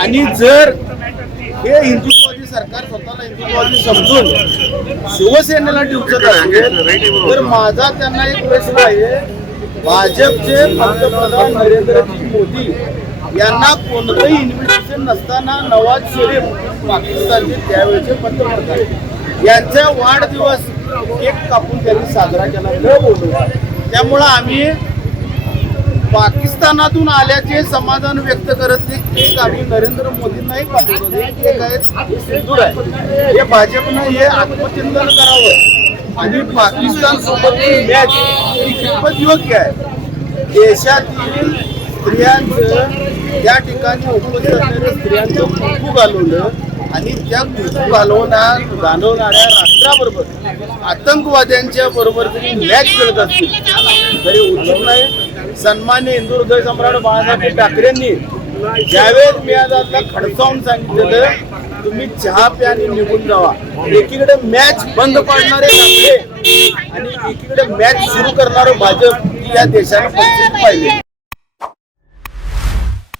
आणि जर हे हिंदुत्ववादी सरकार स्वतःला हिंदुत्ववादी समजून शिवसेनेला डिवचत असेल तर माझा त्यांना एक प्रश्न आहे, भाजपचे पंतप्रधान नरेंद्रजी मोदी यांना कोणतंही इन्व्हिटेशन नसताना नवाज शरीफ पाकिस्तानचे त्यावेळेचे पंतप्रधान यांचा वाढदिवस केक कापून त्यांनी साजरा केला न बोलवता, त्यामुळं आम्ही पाकिस्तानातून आल्याचे समाधान व्यक्त करत ते केक आम्ही नरेंद्र मोदींनाही पाठवलं. हे काय सिंदूर आहे, हे भाजपनं हे आत्मचिंतन करावं आणि पाकिस्तान सोबतची मॅच ही कितपत योग्य आहे. देशातील स्त्रियांचं त्या ठिकाणी उपस्थित असलेल्या स्त्रियांचं कुंकू घालवलं आणि त्या कुंकू घालवणाऱ्या राष्ट्राबरोबर आतंकवाद्यांच्या बरोबर जरी मॅच खेळत असतील तरी उचित नाही. सन्मान्य हिंदू हृदय सम्राट बाळासाहेब ठाकरेंनी ज्यावेळेस मियादादला खडसावून सांगितलेलं तुम्ही चहा प्या आणि निघून जावा, एकीकडे मॅच बंद पाडणारे ठाकरे आणि एकीकडे मॅच सुरू करणारं भाजप ही या देशाला पाहिजे.